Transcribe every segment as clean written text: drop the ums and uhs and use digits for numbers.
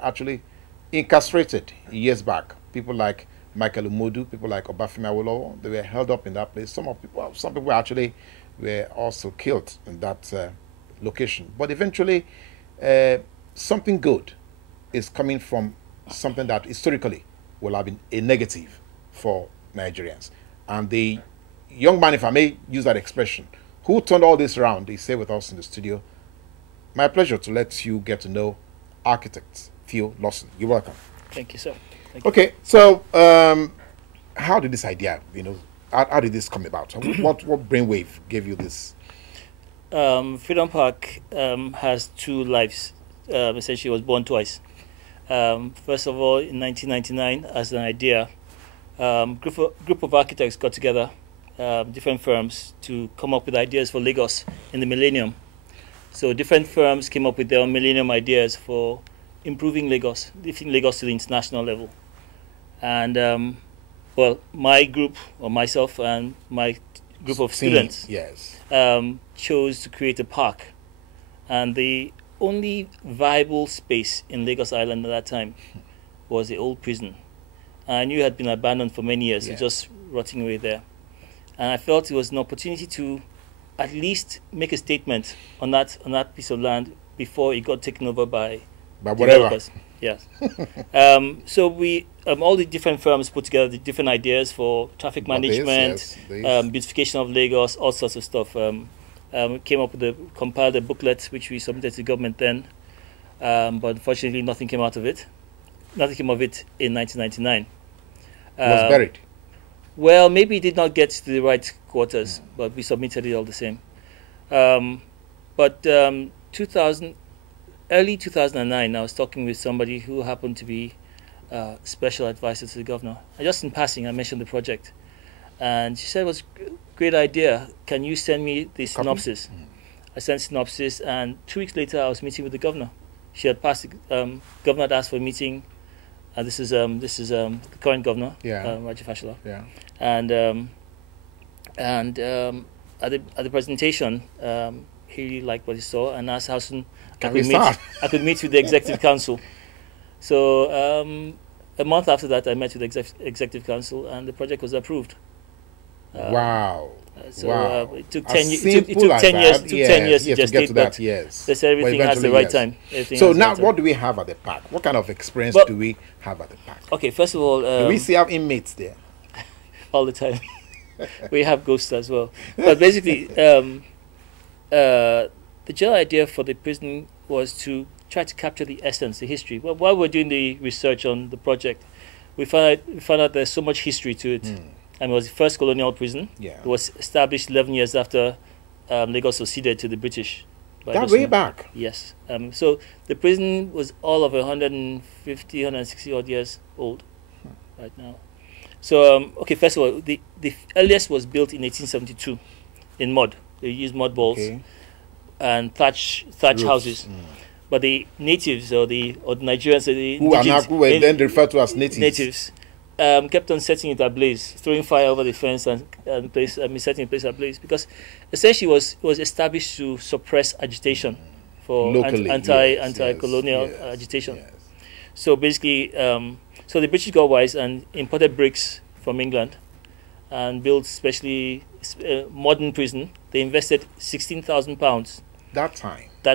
actually incarcerated years back. People like Michael Imodu, people like Cbafemi Awolowo, they were held up in that place. Some people actually were also killed in that location. But eventually, something good is coming from something that historically will have been a negative for Nigerians. And the young man, if I may use that expression, who turned all this around, is here with us in the studio. My pleasure to let you get to know architect Theo Lawson. You're welcome. Thank you, sir. Thank you. Okay, so how did this idea, how did this come about? what brainwave gave you this? Freedom Park has two lives. Essentially, it was born twice. First of all, in 1999, as an idea, group of architects got together, different firms, to come up with ideas for Lagos in the millennium. So different firms came up with their own millennium ideas for improving Lagos, lifting Lagos to the international level. And well, my group, or myself and my group of students, chose to create a park. And the only viable space in Lagos Island at that time was the old prison. And I knew it had been abandoned for many years, so just rotting away there. And I felt it was an opportunity to at least make a statement on that piece of land before it got taken over by developers. Yes. So we all the different firms put together the different ideas for traffic management, beautification of Lagos, all sorts of stuff. Came up with compiled a booklet which we submitted to the government then, but unfortunately nothing came out of it. Nothing came of it in 1999. It was buried. Well, maybe it did not get to the right quarters, but we submitted it all the same. But early 2009, I was talking with somebody who happened to be special advisor to the governor. And just in passing, I mentioned the project. And she said, it was a great idea. Can you send me the synopsis? I sent synopsis, and 2 weeks later, I was meeting with the governor. She had passed, governor had asked for a meeting. This is the current governor, Raji Fashola. Yeah. And at the presentation, he really liked what he saw and asked how soon I could meet with the executive council. So a month after that, I met with the executive council, and the project was approved. Wow. So it took 10 years. It took 10 years. It took 10 years to get to that. They said everything has the right time. So now, what do we have at the park? What kind of experience do we have at the park? Okay, first of all, do we still have inmates there? All the time. We have ghosts as well. But basically, the general idea for the prison was to try to capture the essence, the history. Well, while we're doing the research on the project, we found out there's so much history to it. And it was the first colonial prison. Yeah. It was established 11 years after Lagos was ceded to the British. That way back? Yes. So the prison was all of 150, 160 odd years old right now. So, okay, first of all, the earliest was built in 1872 in mud. They used mud balls and thatch houses. But the natives, or the Nigerians, who were then referred to as natives, kept on setting it ablaze, throwing fire over the fence and setting the place ablaze, because essentially it was established to suppress agitation for anti-colonial agitation. Yes. So basically, so the British got wise and imported bricks from England and built specially modern prison. They invested £16,000. That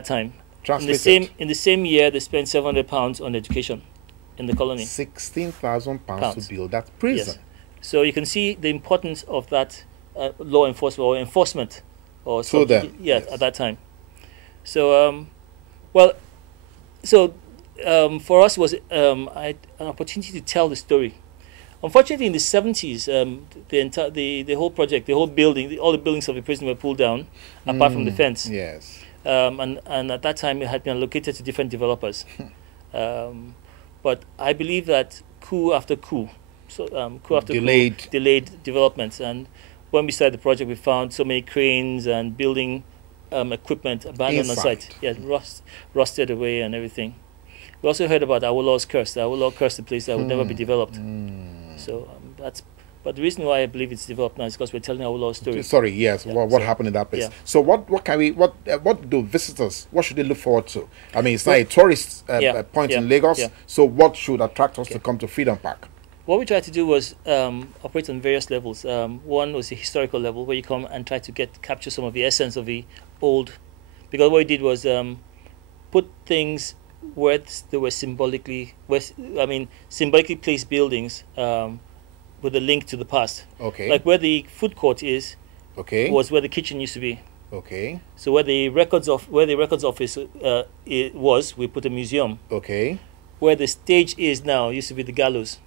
time. Translated. In the same year, they spent £700 on education in the colony. £16,000 to build that prison. Yes. So you can see the importance of that law enforcement or enforcement, or at that time. So for us was an opportunity to tell the story. Unfortunately, in the 70s, the whole project, the whole building, all the buildings of the prison were pulled down, apart from the fence. Yes. And at that time, it had been allocated to different developers. But I believe that coup after coup, delayed developments. And when we started the project, we found so many cranes and building equipment abandoned on site. Yeah, rusted away and everything. We also heard about Awolowo's curse. Awolowo cursed the place that would never be developed. So that's But the reason why I believe it's developed now is because we're telling Awolowo's story. Sorry, yes. Yeah, What happened in that place? Yeah. So what do visitors? What should they look forward to? I mean, it's not a tourist point in Lagos. Yeah. So what should attract us to come to Freedom Park? What we tried to do was operate on various levels. One was the historical level, where you come and try to capture some of the essence of the old, because what we did was put things where they were symbolically placed buildings with a link to the past. Okay. Like where the food court is. Okay. Was where the kitchen used to be. Okay. So where the records office it was, we put a museum. Okay. Where the stage is now used to be the gallows.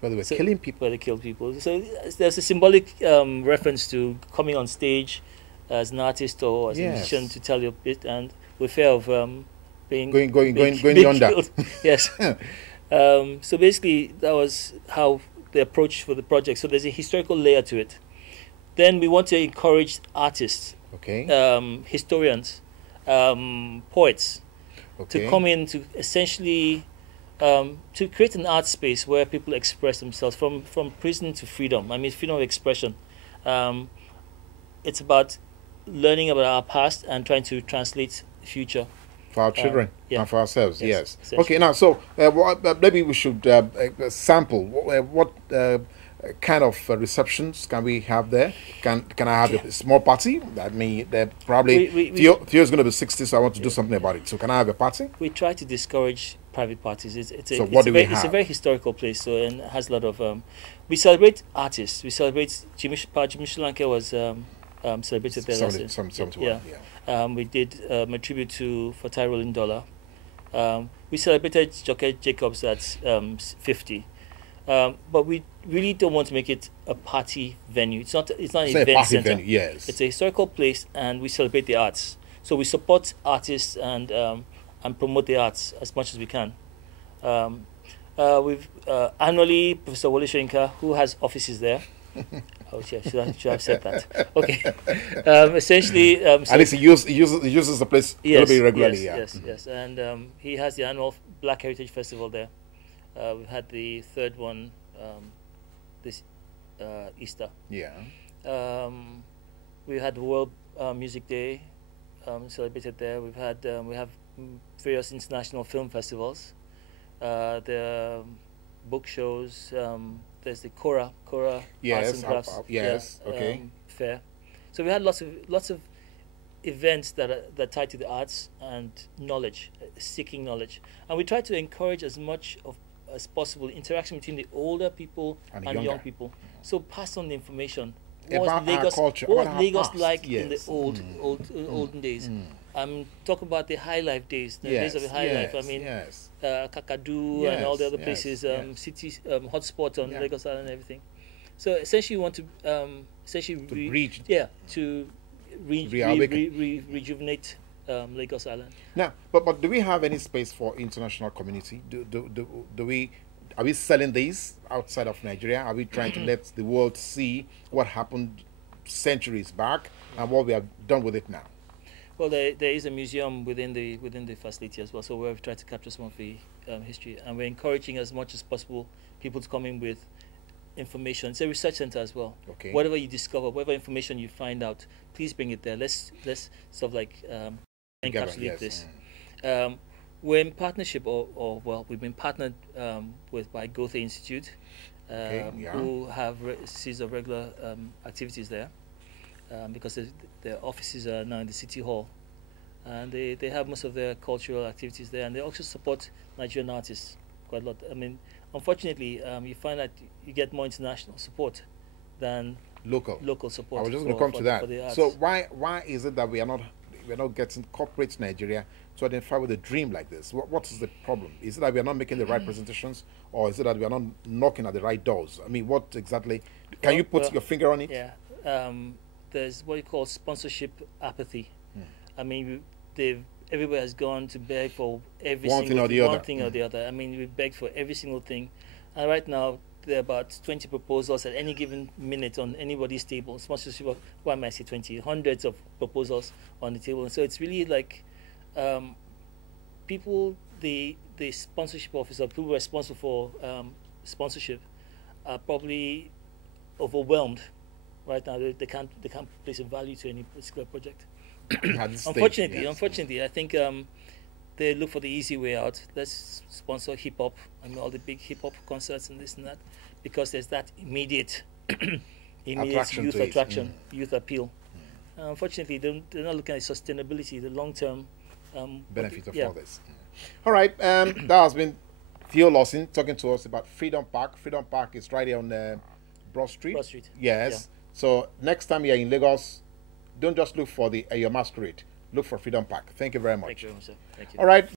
Where they were killing people. Where they killed people. So there's a symbolic reference to coming on stage as an artist or as a musician to tell your bit, and with fear of being yonder. Killed. Yes. So basically, that was how the approach for the project. So there's a historical layer to it. Then we want to encourage artists, historians, poets, to come in to essentially to create an art space where people express themselves from prison to freedom. I mean, freedom of expression. It's about learning about our past and trying to translate the future. For our children and for ourselves, yes. Okay, now, so maybe we should sample what kind of receptions can we have there? Can I have a small party? I mean, probably Theo's going to be 60, so I want to do something about it. So can I have a party? We try to discourage private parties. It's a very historical place, so and it has a lot of. We celebrate artists. We celebrate Jimmy Shulanke was celebrated there last year. We did a tribute to Fatai Rolling Dollar. We celebrated Joke Jacobs at 50. But we really don't want to make it a party venue. It's not an event center. Venue, yes. It's a historical place, and we celebrate the arts. So we support artists and promote the arts as much as we can. We've annually Professor Wole Soyinka, who has offices there. Oh, yeah, should I have said that? Okay. Essentially, at least he uses the place very regularly. Yes. And he has the annual Black Heritage Festival there. We've had the third one this Easter. Yeah. We had the World Music Day celebrated there. We have various international film festivals. The book shows. There's the Cora Arts and Crafts fair. So we had lots of events that tie to the arts and knowledge, seeking knowledge, and we try to encourage as much as possible interaction between the older people and young people. So pass on the information. What was Lagos like in the olden days? Talk about the high life days, the days of the high life. I mean, Kakadu and all the other places, cities, hotspot on Lagos Island and everything. So essentially, we want to rejuvenate Lagos Island. Now, but do we have any space for international community? Are we selling these outside of Nigeria? Are we trying to let the world see what happened centuries back and what we have done with it now? Well, there is a museum within the facility as well, so we've tried to capture some of the history, and we're encouraging as much as possible people to come in with information. It's a research center as well. Okay. Whatever you discover, whatever information you find out, please bring it there. Let's sort of like encapsulate this. We're in partnership, we've been partnered by Goethe Institute, who have a series of regular activities there, because their offices are now in the City Hall, and they have most of their cultural activities there, and they also support Nigerian artists quite a lot. I mean, unfortunately, you find that you get more international support than local support. I was just going to come to that. So why is it that we're not getting corporate Nigeria to identify with a dream like this? What is the problem? Is it that we are not making the right presentations, or is it that we are not knocking at the right doors? I mean, what exactly? Can you put your finger on it? Yeah. There's what you call sponsorship apathy. I mean, everybody has gone to beg for one thing or the other. I mean, we begged for every single thing, and right now there are about 20 proposals at any given minute on anybody's table. Sponsorship of, why am I say 20? Hundreds of proposals on the table. And so it's really like people, the sponsorship officer, people responsible for sponsorship, are probably overwhelmed right now. They can't place a value to any particular project. At this stage, Unfortunately, yes. unfortunately, I think they look for the easy way out. Let's sponsor hip hop and all the big hip hop concerts and this and that, because there's that immediate Attraction youth to it. attraction, youth appeal. Unfortunately, they're not looking at sustainability, the long term benefit of yeah. all this. All right, that has been Theo Lawson talking to us about Freedom Park. Freedom Park is right here on Broad Street. Broad Street. Yes. Yeah. So next time you're in Lagos, don't just look for the your masquerade. Look for Freedom Park. Thank you very much. Thank you very much, sir. Thank you. All right.